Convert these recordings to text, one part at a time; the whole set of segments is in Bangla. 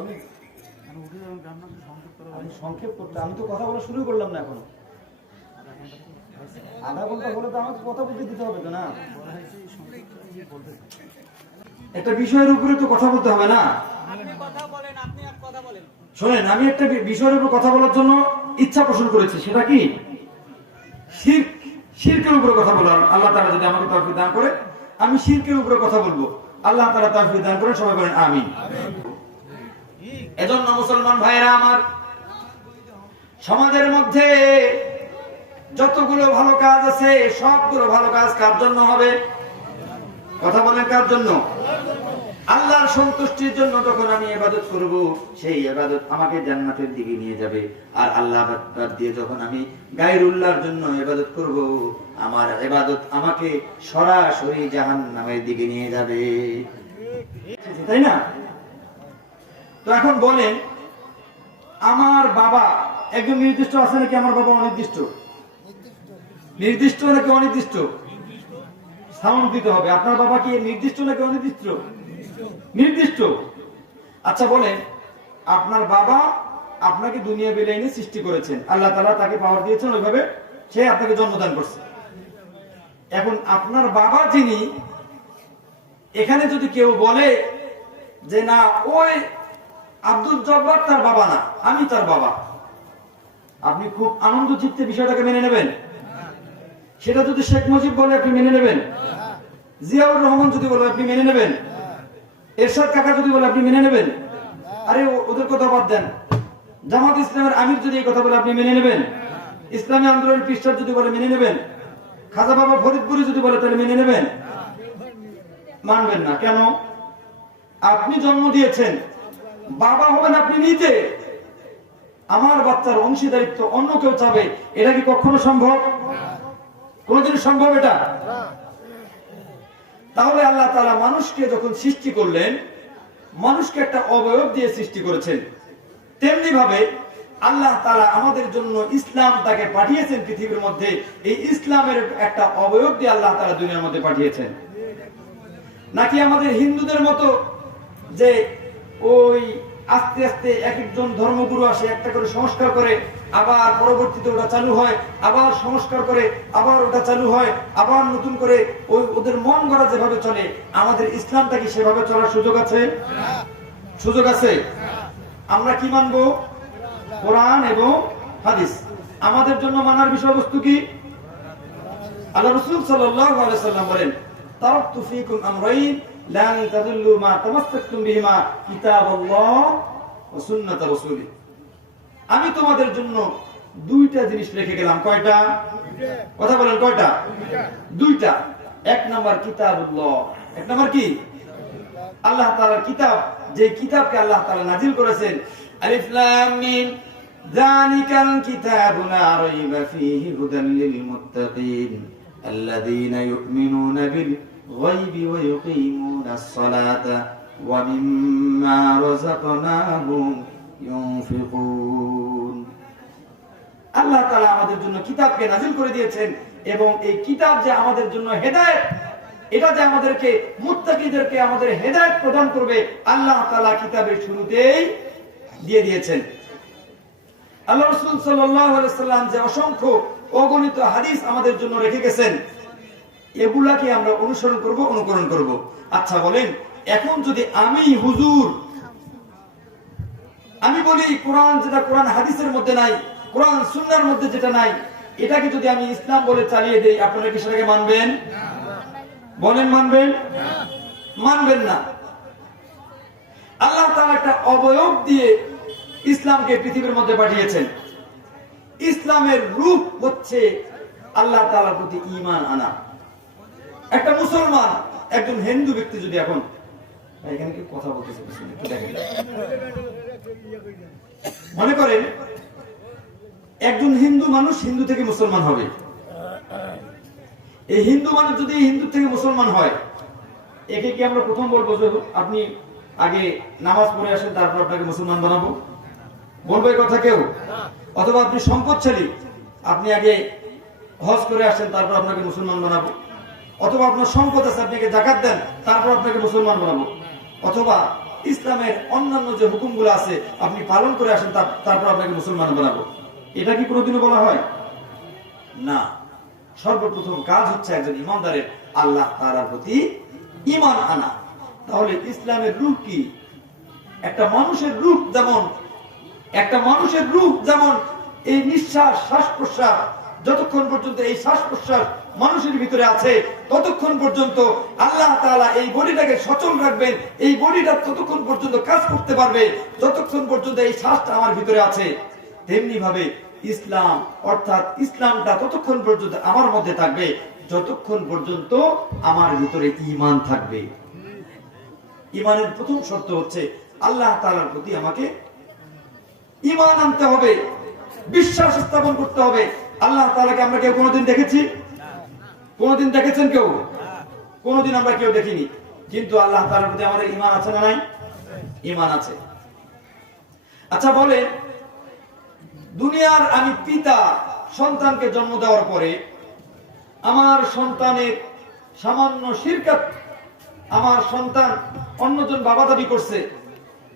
আমি? আমি সংক্ষেপ করতে আমি তো কথা বলা শুরু করলাম না এখনও। আধা ঘণ্টা হলে তো আমাকে কথা বলতে দিতে হবে তো না? একটা বিষয়ের উপরে তো কথা বলতে হবে না? শোনেন আমি একটা বিষয়ের উপর কথা বলার জন্য ইচ্ছা পোষণ করেছি। সেটা কি? শির্ক শিরকের উপরে কথা বলার। আল্লাহ তাআলা যদি আমাকে তৌফিক দান করে আমি শিরকের উপরে কথা বলব। আল্লাহ তারা তাফিক দান করে সবাই বলেন আমি এজন্য মুসলমান ভাইয়েরা আমার, সমাজের মধ্যে যতগুলো ভালো কাজ আছে, সবগুলো ভালো কাজ কার জন্য হবে? কথা বলেন কার জন্য? আল্লাহর সন্তুষ্টির জন্য যখন আমি এবাদত করব, সেই এবাদত আমাকে জান্নাতের দিকে নিয়ে যাবে। আর আল্লাহ দিয়ে যখন আমি গায়রুল্লাহর জন্য এবাদত করব, আমার এবাদত আমাকে সরাসরি জাহান্নামের দিকে নিয়ে যাবে। তাই না? তো এখন বলেন, আমার বাবা একজন নির্দিষ্ট আছে নাকি? আমার বাবা অনির্দিষ্ট? নির্দিষ্ট নাকি অনির্দিষ্ট? সাউন্ড দিতে হবে। আপনার বাবা কি নির্দিষ্ট নাকি অনির্দিষ্ট? নির্দিষ্ট। আচ্ছা বলেন, আপনার বাবা আপনাকে দুনিয়া বেলে এনে সৃষ্টি করেছেন। আল্লাহ তালা তাকে পাওয়ার দিয়েছেন, ওইভাবে সে আপনাকে জন্মদান করছে। এখন আপনার বাবা যিনি, এখানে যদি কেউ বলে যে, না, ওই আব্দুল জব্বার তার বাবা না, আমি তার বাবা। আপনি খুব আনন্দ চিত্তে বিষয়টাকে মেনে নেবেন? সেটা যদি শেখ মুজিব বলে, আপনি মেনে নেবেন? জিয়াউর রহমান যদি বলে, আপনি মেনে নেবেন? এরশাদ কাকা যদি বলে, আপনি মেনে নেবেন? আরে, ওদের কথা বাদ দেন। জামাত ইসলামের আমির যদি এই কথা বলে, আপনি মেনে নেবেন? ইসলামী আন্দোলনের পৃষ্ঠার যদি বলে, মেনে নেবেন? খাজা বাবা ফরিদপুরি যদি বলে, তাহলে মেনে নেবেন? মানবেন না। কেন? আপনি জন্ম দিয়েছেন, বাবা হবেন আপনি নিজে। আমার বাচ্চার অংশীদারিত্ব অন্য কেউ চাবে, এটা কি কখনো সম্ভব? কোনদিন সম্ভব এটা? তাহলে আল্লাহ তালা মানুষকে যখন সৃষ্টি করলেন, মানুষকে একটা অবয়ব দিয়ে সৃষ্টি করেছেন। তেমনি ভাবে আল্লাহ তালা আমাদের জন্য ইসলাম তাকে পাঠিয়েছেন পৃথিবীর মধ্যে। এই ইসলামের একটা অবয়ব দিয়ে আল্লাহ তালা দুনিয়ার মধ্যে পাঠিয়েছেন। নাকি আমাদের হিন্দুদের মতো যে ওই আস্তে আস্তে এক একজন ধর্মগুরু আসে, একটা করে সংস্কার করে আবার পরবর্তীতে ওটা চালু হয়, আবার সংস্কার করে, আবার ওটা চালু হয়, আবার নতুন করে ওই ওদের মন গড়া যেভাবে চলে, আমাদের ইসলামটা কি সেভাবে চলার সুযোগ আছে? সুযোগ আছে? আমরা কি মানবো? কোরআন এবং হাদিস। আমাদের জন্য মানার বিষয়বস্তু কি? আল্লাহ রসুল সাল্লাম বলেন, তারাকতু ফীকুম আমরাইন লান তাদুল্লু মা আমি তোমাদের জন্য দুইটা জিনিস রেখে গেলাম। কয়টা? কথা বলেন, কয়টা? দুইটা। এক নম্বর কিতাব এক নম্বর কি? আল্লাহ তালার কিতাব। যে কিতাবকে আল্লাহ তালা নাজিল করেছেন। আলিফ আল্লাহ তাআলা আমাদের জন্য কিতাবকে নাজিল করে দিয়েছেন এবং এই কিতাব যে আমাদের জন্য হেদায়েত, এটা যে আমাদেরকে, মুত্তাকিদেরকে আমাদের হেদায়েত প্রদান করবে, আল্লাহ তাআলা কিতাবের শুরুতেই দিয়ে দিয়েছেন। আল্লাহ রাসূল সাল্লাম যে অসংখ্য অগণিত হাদিস আমাদের জন্য রেখে গেছেন, এগুলাকে আমরা অনুসরণ করব, অনুকরণ করব। আচ্ছা বলেন, এখন যদি আমি হুজুর আমি বলি, কোরআন যেটা কোরআন হাদিসের মধ্যে নাই, কোরআন সুন্নার মধ্যে যেটা নাই, এটাকে যদি আমি ইসলাম বলে চালিয়ে দেই, আপনারা কি সেটাকে মানবেন? বলেন, মানবেন? মানবেন না। আল্লাহ তাআলা একটা অবয়ব দিয়ে ইসলামকে পৃথিবীর মধ্যে পাঠিয়েছেন। ইসলামের রূপ হচ্ছে আল্লাহ তাআলার প্রতি ইমান আনা। একটা মুসলমান, একজন হিন্দু ব্যক্তি যদি এখন এখানে কি কথা বলতেছে। মনে করেন, একজন হিন্দু মানুষ হিন্দু থেকে মুসলমান হবে। এই হিন্দু মানুষ যদি হিন্দু থেকে মুসলমান হয়, একে কি আমরা প্রথম বলব যে আপনি আগে নামাজ পড়ে আসেন, তারপর আপনাকে মুসলমান বানাবো? বলব এই কথা কেউ? অথবা আপনি সম্পদশালী, আপনি আগে হজ করে আসেন, তারপর আপনাকে মুসলমান বানাবো। অথবা আপনার সম্পদ আছে, আপনি জাকাত দেন, তারপর আপনাকে মুসলমান বানাবো। অথবা ইসলামের অন্যান্য যে হুকুমগুলো আছে, আপনি পালন করে আসেন তারপর আপনাকে মুসলমান বানাবো। এটা কি কোনোদিনও বলা হয়? না। সর্বপ্রথম কাজ হচ্ছে একজন ইমানদারের আল্লাহ তাআলার প্রতি ঈমান আনা। তাহলে ইসলামের রূপ কি? একটা মানুষের রূপ যেমন একটা মানুষের রূপ যেমন এই নিঃশ্বাস শ্বাস প্রশ্বাস যতক্ষণ পর্যন্ত এই শ্বাস প্রশ্বাস মানুষের ভিতরে আছে, ততক্ষণ পর্যন্ত আল্লাহ তাআলা এই বডিটাকে সচল রাখবেন, এই বডিটা ততক্ষণ পর্যন্ত কাজ করতে পারবে, যতক্ষণ পর্যন্ত এই শ্বাসটা আমার ভিতরে আছে। তেমনি ভাবে ইসলাম, অর্থাৎ ইসলামটা ততক্ষণ পর্যন্ত আমার মধ্যে থাকবে, যতক্ষণ পর্যন্ত আমার ভিতরে ঈমান থাকবে। ইমানের প্রথম শর্ত হচ্ছে আল্লাহ তালার প্রতি আমাকে ইমান আনতে হবে, বিশ্বাস স্থাপন করতে হবে। আল্লাহ তাআলাকে আমরা কেউ কোনোদিন দেখেছি? কোনোদিন দেখেছেন কেউ? কোনোদিন আমরা কেউ দেখিনি। কিন্তু আল্লাহ তাআলার প্রতি আমাদের ইমান আছে না নাই? ইমান আছে। আচ্ছা বলে দুনিয়ার আমি পিতা সন্তানকে জন্ম দেওয়ার পরে আমার সন্তানের সামান্য শিরকাত, আমার সন্তান অন্যজন বাবা দাবি করছে,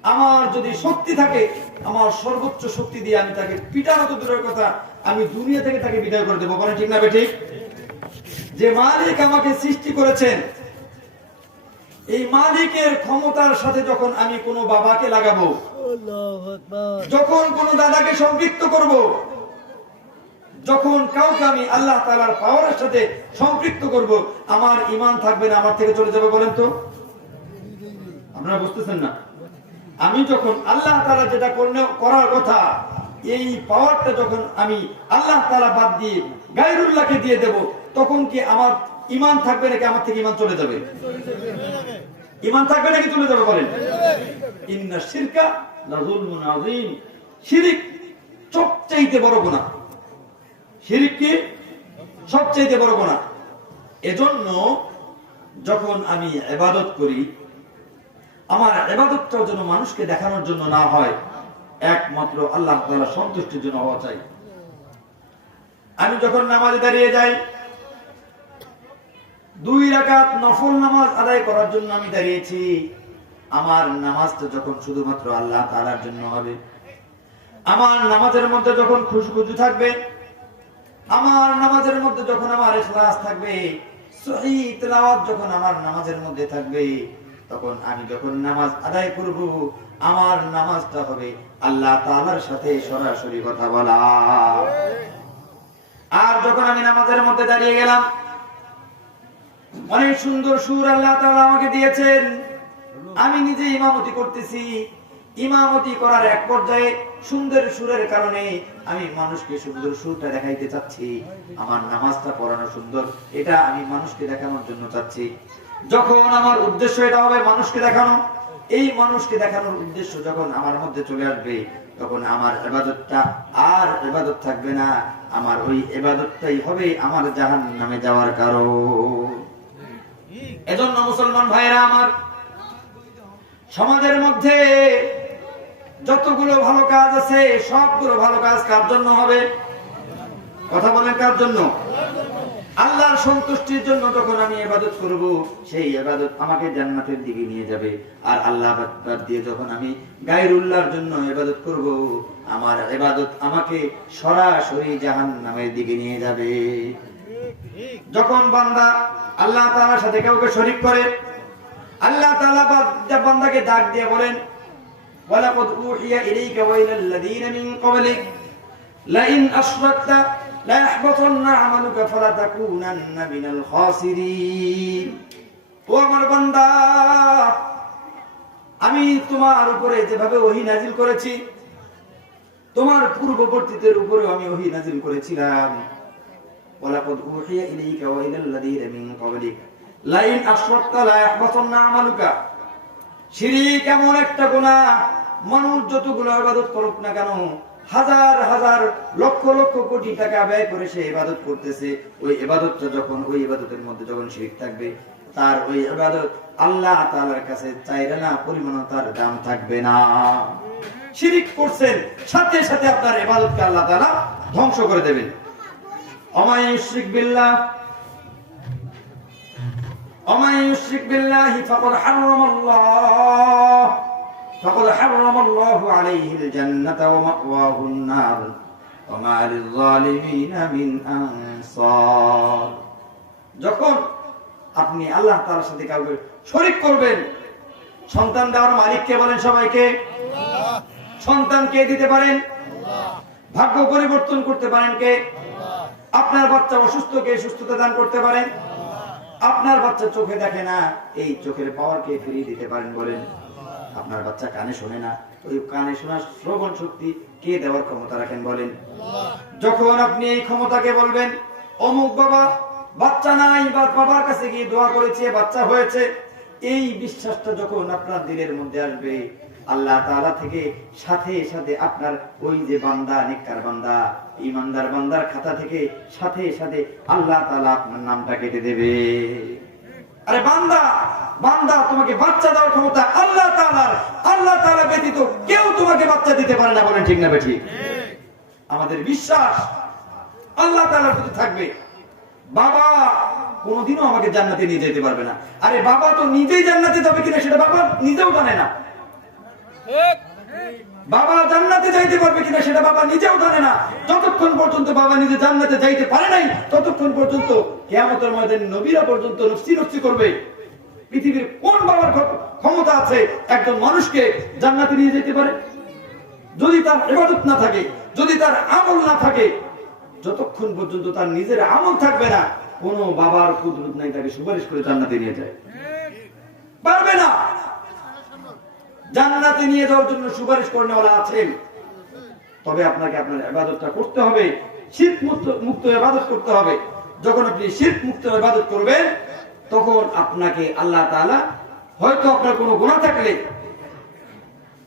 আমার যদি শক্তি থাকে, আমার সর্বোচ্চ শক্তি দিয়ে আমি তাকে পিটানো তো দূরের কথা আমি দুনিয়া থেকে তাকে বিদায় করে দেবো। বলেন ঠিক না বেঠিক? যে মালিক আমাকে সৃষ্টি করেছেন, এই মালিকের ক্ষমতার সাথে যখন আমি কোনো বাবাকে লাগাবো, যখন কোন দাদাকে সম্পৃক্ত করব, যখন কাউকে আমি আল্লাহ তালার পাওয়ারের সাথে সম্পৃক্ত করব, আমার ইমান থাকবে না, আমার থেকে চলে যাবে বলেন তো? আপনারা বুঝতেছেন না? আমি যখন আল্লাহ তালা যেটা করার কথা এই পাওয়ারটা যখন আমি আল্লাহ তালা বাদ দিয়ে গাইরুল্লাহকে দিয়ে দেব, তখন কি আমার ইমান থাকবে নাকি আমার থেকে ইমান চলে যাবে? ইমান থাকবে নাকি চলে যাবে বলেন? ইন্না শিরকা শিরিক বড় গুনাহ। শিরিক কি? বড় গুনাহ। এজন্য যখন আমি ইবাদত করি, আমার ইবাদতটাও যেন মানুষকে দেখানোর জন্য না হয় একমাত্র আল্লাহ তাআলা সন্তুষ্টির জন্য হওয়া চাই। আমি যখন নামাজে দাঁড়িয়ে যাই, দুই রাকাত নফল নামাজ আদায় করার জন্য আমি দাঁড়িয়েছি। আমার নামাজটা যখন শুধুমাত্র আল্লাহ তাআলার জন্য হবে। আমার নামাজের মধ্যে যখন খুশখুশু থাকবে, আমার নামাজের মধ্যে যখন আমার ইখলাস থাকবে সহিহ তেলাওয়াত যখন আমার নামাজের মধ্যে থাকবে, তখন আমি যখন নামাজ আদায় করব আমার নামাজটা হবে আল্লাহ তাআলার সাথে সরাসরি কথা বলা। আর যখন আমি নামাজের মধ্যে দাঁড়িয়ে গেলাম, অনেক সুন্দর সুর আল্লাহ তাআলা আমাকে দিয়েছেন। আমি নিজে ইমামতি করতেছি। ইমামতি করার এক পর্যায়ে সুন্দর সুরের কারণে আমি মানুষকে সুন্দর সুরটা দেখাইতে চাচ্ছি। আমার নামাজটা পড়ানো সুন্দর, এটা আমি মানুষকে দেখানোর জন্য চাচ্ছি। যখন আমার উদ্দেশ্য এটা হবে মানুষকে দেখানো এই মানুষকে দেখানোর উদ্দেশ্য যখন আমার মধ্যে চলে আসবে, তখন আমার এবাদতটা আর এবাদত থাকবে না। আমার ওই এবাদতটাই হবে আমার জাহান নামে যাওয়ার কারণ। এজন্য মুসলমান ভাইরা আমার, সমাজের মধ্যে যতগুলো ভালো কাজ আছে, সবগুলো ভালো কাজ কার জন্য হবে? কথা বলেন কার জন্য? আল্লাহর সন্তুষ্টির জন্য যখন আমি এবাদত করব, সেই এবাদত আমাকে জান্নাতের দিকে নিয়ে যাবে। আর আল্লাহ বাদ দিয়ে যখন আমি গায়রুল্লাহর জন্য এবাদত করব, আমার এবাদত আমাকে সরাসরি জাহান্নামের দিকে নিয়ে যাবে। যখন বান্দা আল্লাহ তাআলার সাথে কাউকে শরীক করে, আল্লাহ বান্দা- বান্দাকে ডাক দিয়ে বলেন, ওয়ালাকাদ উহিয়া ইলাইকা ওয়া ইলাল লাযীনা মিন ক্বাবলিক, লাইন আশরাকতা লা ইয়াহবাতান্না আমালুকা ফালা তাকুনান্না মিনাল খাসিরিন ও আমার বান্দা আমি তোমার উপরে যেভাবে ওহী নাজিল করেছি তোমার পূর্ববর্তীদের উপরেও আমি ওহী নাজিল করেছিলাম ولقد أوحي إليك وإلى الذين من قبلك لئن أشركت لا يحبطن عملك শিরিক এমন একটা গুনাহ মানুষ যতগুলো ইবাদত করুক না কেন হাজার হাজার লক্ষ লক্ষ কোটি টাকা ব্যয় করে সে ইবাদত করতেছে। ওই ইবাদতটা যখন, ওই ইবাদতের মধ্যে যখন শিখ থাকবে, তার ওই ইবাদত আল্লাহ তালার কাছে চাইলে না পরিমাণ তার দাম থাকবে না। শিরিক করছেন, সাথে সাথে আপনার এবাদতকে আল্লাহ ধ্বংস করে দেবেন। বিল্লাহ অমায়ুশিক বিল্লাহি فقد حرم الله فقد حرم الله عليه الجنة ومأواه النار وما للظالمين من أنصار যখন আপনি আল্লাহ তাআলার সাথে কাউকে শরীক করবেন সন্তান দেওয়ার মালিক কে বলেন সবাইকে সন্তান কে দিতে পারেন ভাগ্য পরিবর্তন করতে পারেন কে আপনার বাচ্চা অসুস্থ কে সুস্থতা দান করতে পারেন আপনার বাচ্চা চোখে দেখে না এই চোখের পাওয়ার কে ফিরিয়ে দিতে পারেন বলেন আপনার বাচ্চা কানে শোনে না, ওই কানে শোনার শ্রবণ শক্তি কে দেওয়ার ক্ষমতা রাখেন বলেন? যখন আপনি এই ক্ষমতাকে বলবেন, অমুক বাবা, বাচ্চা নাই, বা বাবার কাছে গিয়ে দোয়া করেছে, বাচ্চা হয়েছে, এই বিশ্বাসটা যখন আপনার দিলের মধ্যে আসবে, আল্লাহ তাআলা থেকে সাথে সাথে আপনার ওই যে বান্দা, নেককার বান্দা ইমানদার বান্দার খাতা থেকে সাথে সাথে আল্লাহ তাআলা আপনার নামটা কেটে দেবে। আরে বান্দা বান্দা, তোমাকে বাচ্চা দেওয়ার ক্ষমতা আল্লাহ তাআলার, আল্লাহ তাআলা ব্যতীত কেউ তোমাকে বাচ্চা দিতে পারে না বলেন ঠিক না বেঠি আমাদের বিশ্বাস আল্লাহ তাআলার প্রতি থাকবে। বাবা কোনোদিনও আমাকে জান্নাতে নিয়ে যেতে পারবে না। আরে বাবা তো নিজেই জান্নাতে যাবে কিনা সেটা বাবা নিজেও জানে না। বাবা জান্নাতে যাইতে পারবে কিনা সেটা বাবা নিজেও জানে না। যতক্ষণ পর্যন্ত বাবা নিজে জান্নাতে যাইতে পারে নাই, ততক্ষণ পর্যন্ত কেয়ামতের ময়দানে নবীরা পর্যন্ত নফসি নফসি করবে। পৃথিবীর কোন বাবার ক্ষমতা আছে? একজন মানুষকে জান্নাতে নিয়ে যেতে পারে। যদি তার ইবাদত না থাকে, যদি তার আমল না থাকে, যতক্ষণ পর্যন্ত তার নিজের আমল থাকবে না, কোনো বাবার কুদরত নাই, তাকে সুপারিশ করে জান্নাতে নিয়ে যায়। পারবে না। জান্নাতে নিয়ে যাওয়ার জন্য সুপারিশ করেওয়ালা আছেন। তবে আপনাকে আপনার ইবাদতটা করতে হবে শীত মুক্ত মুক্ত ইবাদত করতে হবে। যখন আপনি শীত মুক্ত ইবাদত করবেন, তখন আপনাকে আল্লাহ তাআলা, হয়তো আপনার কোনো গুনাহ থাকলে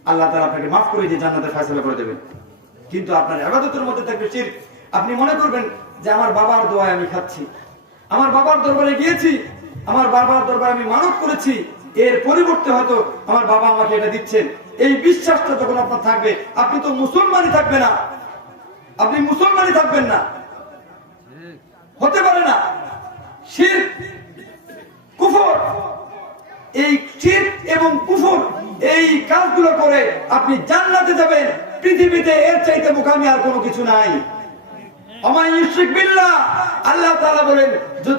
আল্লাহ তাআলা আপনাকে মাফ করে দিয়ে জান্নাতের ফয়সালা করে দেবেন। কিন্তু আপনার ইবাদতের মধ্যে থাকবে শিরক। আপনি মনে করবেন যে আমার বাবার দোয়ায় আমি খাচ্ছি। আমার বাবার দরবারে গিয়েছি, আমার বাবার দরবারে আমি মানত করেছি। এর পরিবর্তে হয়তো আমার বাবা আমাকে এটা দিচ্ছেন। এই বিশ্বাসটা যখন আপনার থাকবে, আপনি তো মুসলমানই থাকবে না। আপনি মুসলমানই থাকবেন না। হতে পারে না। কুফর। এই শির এবং কুফর, এই কাজগুলো করে আপনি জান্নাতে যাবেন। পৃথিবীতে এর চাইতে মুখামি আর কোনো কিছু নাই। আল্লাহ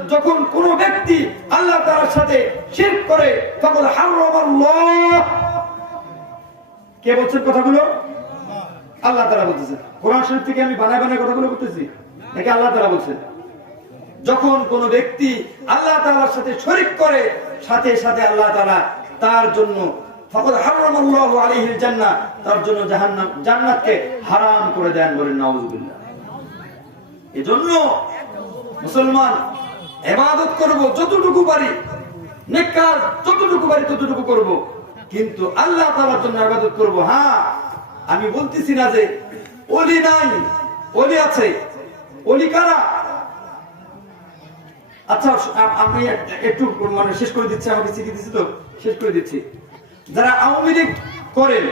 যখন কোন ব্যক্তি আল্লাহ তাআলার সাথে শিরক করে আল্লাহ আল্লাহ আল্লাহ সাথে সাথে আল্লাহ তাআলা তার জন্য ফকত হারামাল্লাহু আলাইহিল জান্নাহ তার জন্য জাহান্নাম জান্নাতকে হারাম করে দেন বলেন, নাউজুবিল্লাহ। এজন্য মুসলমান ইবাদত করব যতটুকু পারি, নেককার যতটুকু পারি ততটুকু করব। কিন্তু আল্লাহ তাআলার জন্য ইবাদত করব। হ্যাঁ আমি বলতেছি না যে ওলি নাই, ওলি আছে। ওলি কারা? আচ্ছা আমি একটু মানে শেষ করে দিচ্ছি, আমাকে চিঠি তো? শেষ করে দিচ্ছি। যারা আওয়ামী লীগ করেন,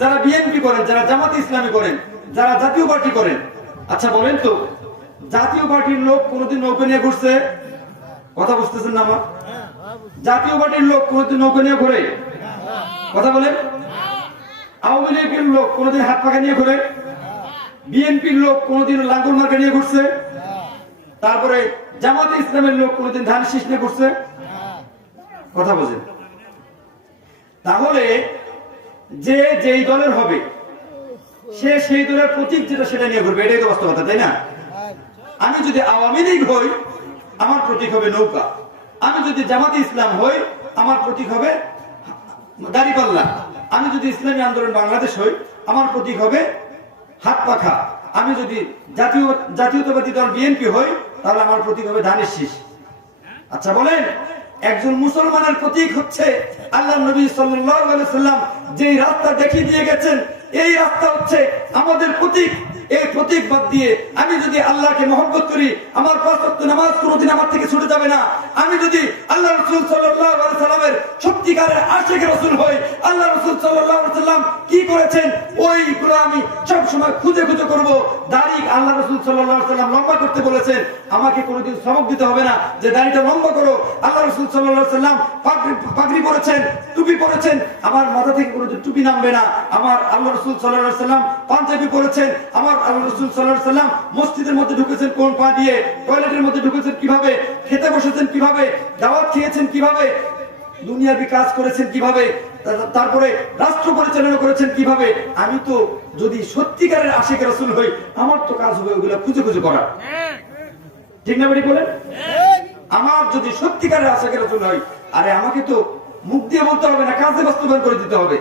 যারা বিএনপি করেন, যারা জামাত ইসলামী করেন, যারা জাতীয় পার্টি করেন আচ্ছা বলেন তো জাতীয় পার্টির লোক কোনোদিন নৌকা নিয়ে ঘুরছে? কথা বুঝতেছেন না আমার? জাতীয় পার্টির লোক কোনোদিন নৌকা নিয়ে ঘুরে? কথা বলেন। আওয়ামী লীগের লোক কোনোদিন হাত পাখা নিয়ে ঘুরে? বিএনপির লোক কোনোদিন লাঙ্গল মার্কা নিয়ে ঘুরছে? তারপরে জামাতে ইসলামের লোক কোনোদিন ধান শীষ নিয়ে ঘুরছে? কথা বোঝেন তাহলে যে যেই দলের হবে, সে সেই দলের প্রতীক যেটা সেটা নিয়ে ঘুরবে, এটাই তো বাস্তবতা, তাই না? আমি যদি আওয়ামী লীগ হই, আমার প্রতীক হবে নৌকা। আমি যদি জামাতে ইসলাম হই, আমার প্রতীক হবে দাড়িপাল্লা। আমি যদি ইসলামী আন্দোলন বাংলাদেশ হই, আমার প্রতীক হবে হাত পাখা। আমি যদি জাতীয়, জাতীয়তাবাদী দল বিএনপি হই, তাহলে আমার প্রতীক হবে ধানের শীষ। আচ্ছা বলেন? একজন মুসলমানের প্রতীক হচ্ছে আল্লাহ নবী সাল্লাম, যেই রাস্তা দেখিয়ে দিয়ে গেছেন, এই রাস্তা হচ্ছে আমাদের প্রতীক। এই প্রতীক বাদ দিয়ে আমি যদি আল্লাহকে মহব্বত করি, আমার পাঁচ নামাজ কোনোদিন আমার থেকে ছুটে যাবে না। আমি যদি আল্লাহ রসুল সাল্লাহ সাল্লামের সত্যিকারের আশেখ রসুল হই আল্লাহ রসুল সাল্লাম কি করেছেন? ওইগুলো আমি সব সময় খুঁজে খুঁজে করব। দাড়ি আল্লাহ রসুল সাল্লাম লম্বা করতে বলেছেন। আমাকে কোনোদিন সবক দিতে হবে না। যে দাড়িটা লম্বা করো, আল্লাহ রসুল সাল্লাম পাগড়ি পরেছেন, টুপি পরেছেন। আমার মাথা থেকে কোনোদিন টুপি নামবে না। আমার আল্লাহ রসুল সাল্লাহ সাল্লাম পাঞ্জাবি পরেছেন। আমার আল্লাহ রসুল সাল্লাহ সাল্লাম মসজিদের মধ্যে ঢুকেছেন কোন পা দিয়ে? টয়লেটের মধ্যে ঢুকেছেন কীভাবে? খেতে বসেছেন কীভাবে? দাওয়াত খেয়েছেন কীভাবে? দুনিয়ার বিকাশ করেছেন কীভাবে? তারপরে রাষ্ট্র পরিচালনা করেছেন কীভাবে? আমি তো যদি সত্যিকারের আশেখ রসুল হই, আমার তো কাজ হবে ওগুলো খুঁজে খুঁজে করা ঠিক না বেটি বলেন? আমার যদি সত্যিকারের আশেখ রসুল হয় আরে আমাকে তো মুখ দিয়ে বলতে হবে না, কাজে বাস্তবায়ন করে দিতে হবে।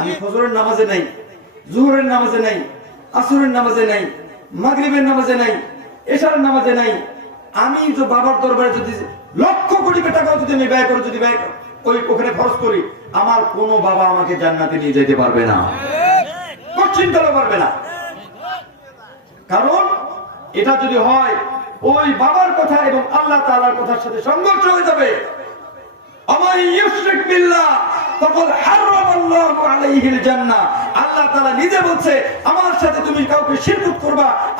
আমি ফজরের নামাজে নাই, জোহরের নামাজে নাই, আসরের নামাজে নাই, মাগরিবের নামাজে নাই, এশারের নামাজে নাই। আমি বাবার দরবারে যদি কোটি যদি আমি ব্যয় যদি ব্যয় ওই ওখানে খরচ করি, আমার বাবা আমাকে জান্নাতে নিয়ে যেতে পারবে না। পারবে না। কারণ এটা যদি হয়, ওই বাবার কথা এবং আল্লাহ তাআলার কথার সাথে সংঘর্ষ হয়ে যাবে। আমার ইউশরিক বিল্লাহ।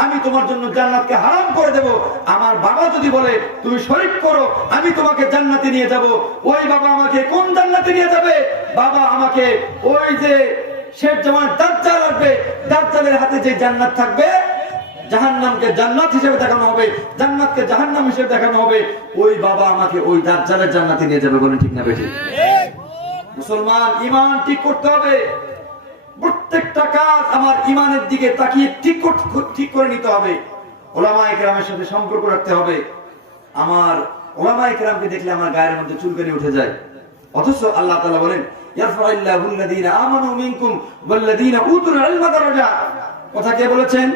আমি তোমার জন্য জান্নাতকে হারাম করে দেব। আমার বাবা যদি বলে, তুমি করো, আমি তোমাকে জান্নাতে নিয়ে যাব। ওই বাবা আমাকে কোন জান্নাতে নিয়ে যাবে? বাবা আমাকে ওই যে শেখ জামান দাজ্জাল আসবে। দাজ্জালের হাতে যে জান্নাত থাকবে জান্নাত হিসেবে দেখানো হবে, জান্নাতকে জাহান্নাম হিসেবে দেখানো হবে। ওই বাবা আমাকে ওই দাজ্জালের জান্নাতে নিয়ে যাবে বলে ঠিক না বেশি মুসলমান ইমান ঠিক করতে হবে। প্রত্যেকটা কাজ আমার ইমানের দিকে তাকিয়ে ঠিক ঠিক করে নিতে হবে। ওলামা একরামের সাথে সম্পর্ক রাখতে হবে। আমার ওলামা একরামকে দেখলে আমার গায়ের মধ্যে চুলকানি উঠে যায়। অথচ আল্লাহ তালা বলেন কথা কে বলেছেন?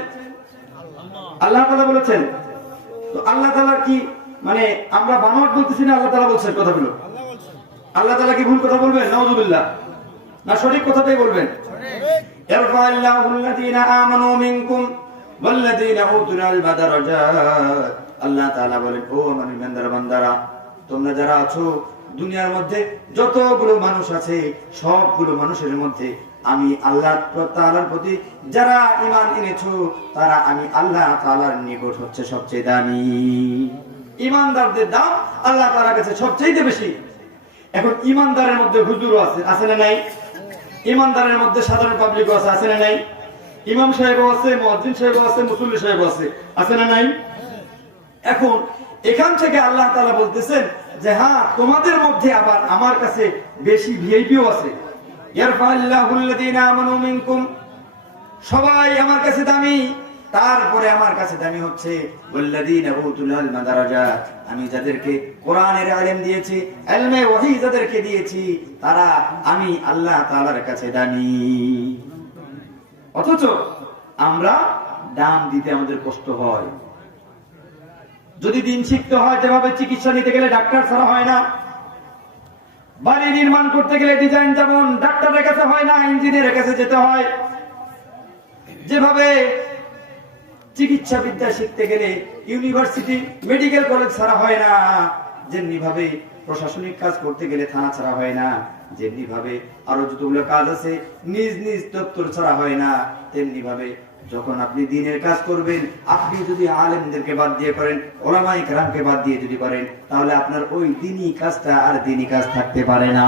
আল্লাহ তাআলা বলেছেন। তো আল্লাহ তাআলা কি মানে আমরা বানোয়াট বলতেছি না, আল্লাহ তাআলা বলছেন কথাগুলো। আল্লাহ তাআলা কি ভুল কথা বলবেন নাউযুবিল্লাহ না সঠিক কথাটাই বলবেন يرفع الله الذين آمنوا منكم والذين أوتوا العلم درجات আল্লাহ তাআলা বলেন ও আমার ইমানদার বান্দারা তোমরা যারা আছো দুনিয়ার মধ্যে যতগুলো মানুষ আছে সবগুলো মানুষের মধ্যে আমি আল্লাহ তাআলার প্রতি যারা ঈমান এনেছো তারা আমি আল্লাহ তাআলার নিকট হচ্ছে সবচেয়ে দামি ঈমানদারদের দাম আল্লাহ তাআলার কাছে সবচেয়ে বেশি এখন ঈমানদারের মধ্যে হুজুরও আছে আছে না নাই? ইমানদারের মধ্যে সাধারণ পাবলিকও আছে আছে না নাই? ইমাম সাহেবও আছে, মুয়াজ্জিন সাহেবও আছে, মুসল্লি সাহেবও আছে আছে না নাই? এখন এখান থেকে আল্লাহ তাআলা বলতেছেন যে হ্যাঁ তোমাদের মধ্যে আবার আমার কাছে বেশি ভিআইপিও আছে। ইয়ারফাল্লাহুল্লাযীনা আমানু মিনকুম, সবাই আমার কাছে দামি। তারপরে আমার কাছে দামি হচ্ছে আমি যাদেরকে কোরআনের ইলম দিয়েছি ইলমে ওহী যাদেরকে দিয়েছি, তারা আমি আল্লাহ তাআলার কাছে দামি। অথচ আমরা দাম দিতে আমাদের কষ্ট হয়। যদি দিন শিখতে হয়, যেভাবে চিকিৎসা নিতে গেলে ডাক্তার ছাড়া হয় না। বাড়ি নির্মাণ করতে গেলে ডিজাইন যেমন ডাক্তারের কাছে হয় না, ইঞ্জিনিয়ারের কাছে যেতে হয়। যেভাবে চিকিৎসা বিদ্যা শিখতে গেলে ইউনিভার্সিটি, মেডিকেল কলেজ ছাড়া হয় না। যেমনি ভাবে প্রশাসনিক কাজ করতে গেলে থানা ছাড়া হয় না যেমনি ভাবে আরও যতগুলো কাজ আছে, নিজ নিজ দপ্তর ছাড়া হয় না তেমনি ভাবে যখন আপনি দিনের কাজ করবেন, আপনি যদি আলেমদেরকে বাদ দিয়ে করেন ওলামাই কেরামকে বাদ দিয়ে যদি করেন, তাহলে আপনার ওই দিনই কাজটা আর দিনই কাজ থাকতে পারে না।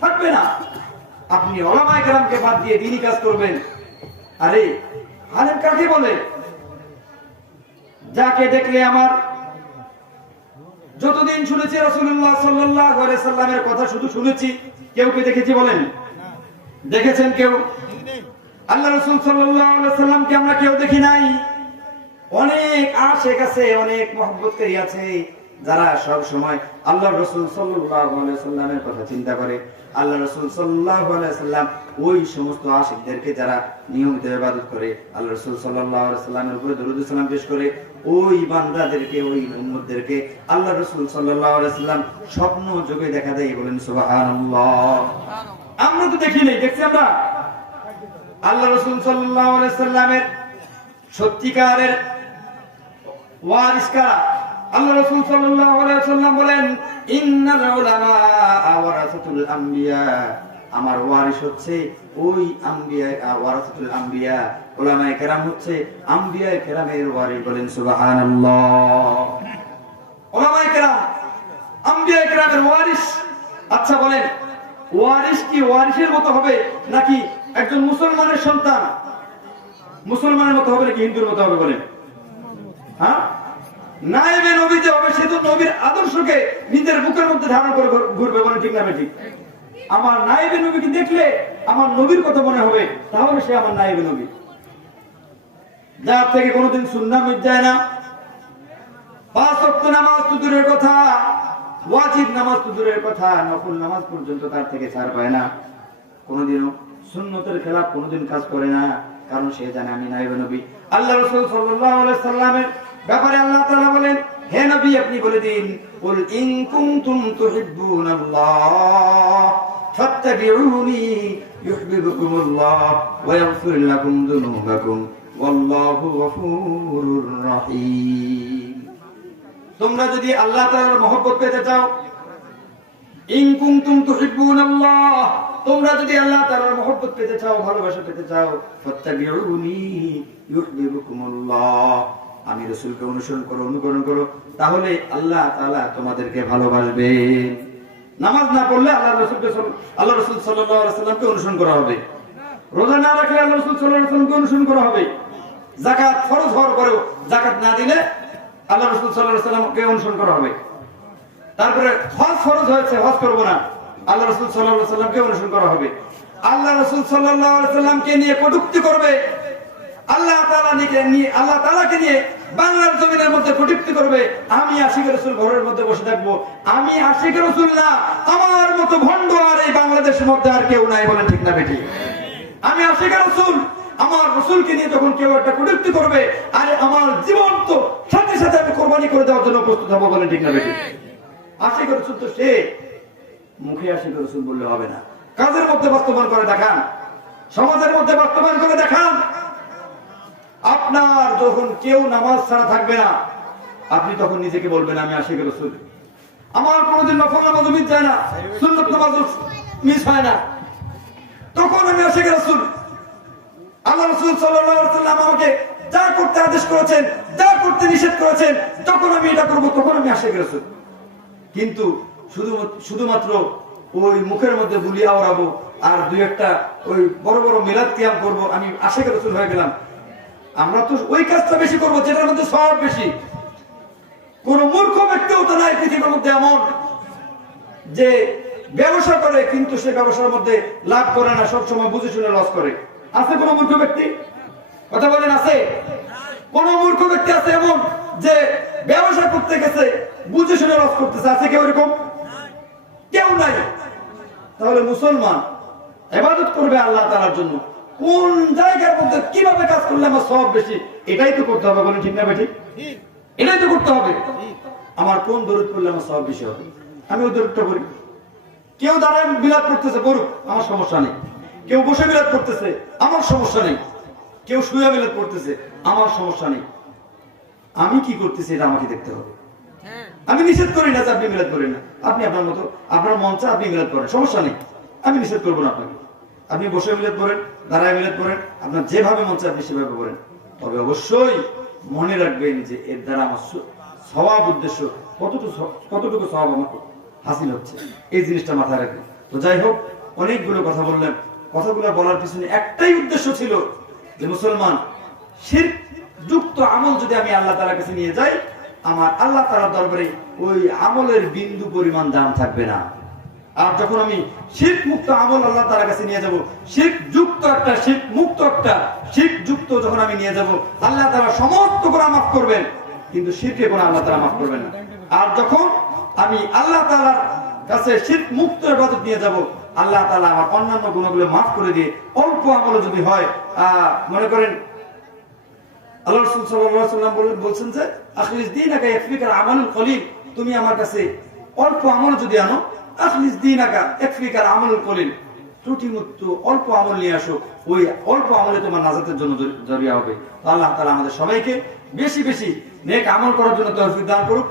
থাকবে না। আপনি ওলামাই কেরামকে বাদ দিয়ে দিনই কাজ করবেন। আরে আলেম কাকে বলে? যাকে দেখলে আমার যতদিন শুনেছি রসুল্লাহ সাল্লাহ সাল্লামের কথা শুধু শুনেছি, কেউ কে দেখেছি বলেন? দেখেছেন কেউ? আল্লাহ রসুল সাল্লামকে আমরা কেউ দেখি নাই। অনেক আশেক আছে, অনেক মহব্বতকারী আছে, যারা সব সময় আল্লাহ রসুল সাল্লামের কথা চিন্তা করে। আল্লাহ রসুল সাল্লাম ওই সমস্ত আশিকদেরকে যারা নিয়মিত ইবাদত করে, আল্লাহ রসুল সাল্লামের উপরে দরুদ পেশ করে, ওই বান্দাদেরকে, ওই উম্মতদেরকে আল্লাহ রসুল সাল্লাম স্বপ্ন যোগে দেখা দেয়, বলেন সুবহানাল্লাহ। আমরা তো দেখি নাই, দেখছি আমরা। আল্লাহ রসুল সাল্লামের সত্যিকারের ওয়ারিস কারা? আল্লাহ রসুল সাল্লাম বলেন, ইন্নাল উলামা আম্বিয়া। আমার হচ্ছে ওই ওয়ারাসাতুল কেরাম হচ্ছে কেরামের বলেন, সুবহানাল্লাহ। কেরাম কেরামের আচ্ছা বলেন ওয়ারিস কি ওয়ারিসের মতো হবে নাকি একজন মুসলমানের সন্তান? মুসলমানের মতো হবে নাকি হিন্দুর মতো হবে বলেন? হ্যাঁ? নায়েবে নবী যে হবে, সে তো নবীর আদর্শকে নিজের বুকের মধ্যে ধারণ করে ঘুরবে বলে ঠিক না ঠিক আমার নায়েবে নবীকে দেখলে আমার নবীর কথা মনে হবে, তাহলে সে আমার নায়েবে নবী। যার থেকে কোনোদিন সুন্নাহ মিট যায় না। পাঁচ ওয়াক্ত নামাজ তো দূরের কথা, ওয়াজিব নামাজ তো দূরের কথা, নফল নামাজ পর্যন্ত তার থেকে ছাড় পায় না। কোনোদিনও সুন্নতের খেলাফ কোনোদিন কাজ করে না, কারণ সে জানে আমি নাইবে নবী। আল্লাহ রাসূল আলাইহি সাল্লামের ব্যাপারে আল্লাহ তাআলা বলেন, হে নবী, আপনি বলে দিন, কুল ইন কুনতুম তুহিব্বুনাল্লাহ, ফাত্তাবিউনি ইউহিব্বুকুমুল্লাহ ওয়া ইয়াগফির লাকুম যুনুবাকুম ওয়াল্লাহু রহিম. তোমরা যদি আল্লাহ তাআলার মহব্বত পেতে চাও, ইন কুনতুম তুহিব্বুনাল্লাহ তোমরা যদি আল্লাহ তাআলার মহব্বত পেতে চাও, ভালোবাসা পেতে চাও, ফাত্তাবিউনি ইউহিব্বুকুমুল্লাহ আমি রাসূলকে অনুসরণ করো, অনুকরণ করো, তাহলে আল্লাহ তাআলা তোমাদেরকে ভালোবাসবেন নামাজ না পড়লে আল্লাহ রাসূলকে সাল- আল্লাহ রাসূল সাল্লামকে অনুসরণ করা হবে। রোজা না রাখলে আল্লাহ রাসূল সাল্লামকে অনুসরণ করা হবে। যাকাত ফরজ হওয়ার পরেও যাকাত না দিলে আল্লাহ রাসূল সাল্লামকে অনুসরণ করা হবে। তারপরে হজ ফরজ হয়েছে, হজ করব না। আল্লাহ রসুল সাল্লাহ সাল্লামকে অনুসরণ করা হবে। আল্লাহ রসুল সাল্লাহ সাল্লামকে নিয়ে কটুক্তি করবে। আল্লাহ নিয়ে, আল্লাহ তাআলাকে নিয়ে বাংলার জমিনের মধ্যে করবে। আমি আশিক রসুল ঘরের মধ্যে বসে থাকব। আমি আশিক রসুল না আমার মতো ভণ্ড আর এই বাংলাদেশের মধ্যে আর কেউ নাই বলে ঠিক না বেটি আমি আশিক রসুল, আমার রসুলকে নিয়ে যখন কেউ একটা করবে, আরে আমার জীবন তো সাথে সাথে আমি কোরবানি করে দেওয়ার জন্য প্রস্তুত হব বলে ঠিক না বেটি আশিক রসুল তো সে। মুখে আশিক রসুল বললে হবে না। কাজের মধ্যে বাস্তবায়ন করে দেখান। সমাজের মধ্যে বাস্তবায়ন করে দেখান। আপনার যখন কেউ নামাজ ছাড়া থাকবে না, আপনি তখন নিজেকে বলবেন, আমি আশিক রসুল। আমার কোনোদিন নফল নামাজ মিস যায় না, সুন্নত নামাজ মিস হয় না। তখন আমি আশিক রসুল। আল্লাহ রসুল সাল্লাম আমাকে যা করতে আদেশ করেছেন, যা করতে নিষেধ করেছেন, যখন আমি এটা করব, তখন আমি আশিক রসুল। কিন্তু শুধু, শুধুমাত্র ওই মুখের মধ্যে বুলি আওড়াবো, আর দুই একটা ওই বড় বড় মিলাদ কিয়াম করব, আমি আশেখ রসুল হয়ে গেলাম। আমরা তো ওই কাজটা বেশি করব, যেটার মধ্যে সব বেশি। কোন মূর্খ ব্যক্তিও তো নাই পৃথিবীর মধ্যে এমন যে ব্যবসা করে, কিন্তু সে ব্যবসার মধ্যে লাভ করে না, সবসময় বুঝে শুনে লস করে। আছে কোন মূর্খ ব্যক্তি? কথা বলেন, আছে? কোন মূর্খ ব্যক্তি আছে এমন যে ব্যবসা করতে গেছে, বুঝে শুনে লস করতেছে? আছে কেউ এরকম? কেউ নাই। তাহলে মুসলমান এবাদত করবে আল্লাহ তাআলার জন্য। কোন জায়গার মধ্যে কীভাবে কাজ করলে আমার সব বেশি? এটাই তো করতে হবে বলেন ঠিক না বেঠিক এটাই তো করতে হবে। আমার কোন দরুদ করলে আমার সব বেশি হবে? আমি ওই দরুদটা করি কেউ দাঁড়ায় বিলাপ করতেছে করুক আমার সমস্যা নেই। কেউ বসে বিলাপ করতেছে আমার সমস্যা নেই। কেউ শুয়ে বিলাপ করতেছে আমার সমস্যা নেই। আমি কি করতেছি এটা আমাকে দেখতে হবে। আমি নিষেধ করি না যে আপনি মিলাদ করেন না। আপনি আপনার মতো আপনার মঞ্চে আপনি মিলাদ করেন সমস্যা নেই। আমি নিষেধ করব না আপনাকে। আপনি বসে মিলাদ করেন দাঁড়ায় মিলাদ করেন, আপনার যেভাবে মঞ্চে আপনি সেভাবে করেন। তবে অবশ্যই মনে রাখবেন যে এর দ্বারা আমার স্বভাব উদ্দেশ্য কতটুকু কতটুকু স্বভাব আমার হাসিল হচ্ছে। এই জিনিসটা মাথায় রাখবেন। তো যাই হোক, অনেকগুলো কথা বললেন কথাগুলো বলার পিছনে একটাই উদ্দেশ্য ছিল যে মুসলমান যুক্ত আমল যদি আমি আল্লাহ তাআলার কাছে নিয়ে যাই, আমার আল্লাহ তাআলার দরবারে ওই আমলের বিন্দু পরিমাণ দাম থাকবে না। আর যখন আমি শিরক মুক্ত আমল আল্লাহ তাআলার কাছে নিয়ে যাব শিরক যুক্ত একটা শিরক মুক্ত একটা শিরক যুক্ত যখন আমি নিয়ে যাব আল্লাহ তাআলা সমস্ত গুনাহ মাফ করবেন। কিন্তু শিরকে গুনাহ আল্লাহ তাআলা মাফ করবেন না। আর যখন আমি আল্লাহ তাআলার কাছে শীত মুক্ত ইবাদত নিয়ে যাব আল্লাহ তাআলা আমার অন্যান্য গুণগুলো মাফ করে দিয়ে অল্প আমল যদি হয় আহ, মনে করেন আল্লাহ বলছেন যে কলিল তুমি আমার কাছে অল্প আমল যদি আনো ত্রুটি মুক্ত, অল্প আমল নিয়ে আসো। ওই অল্প আমলে তোমার নাজাতের জন্য হবে। আল্লাহ তালা আমাদের সবাইকে বেশি বেশি নেক আমল করার জন্য তহফিক দান করুক।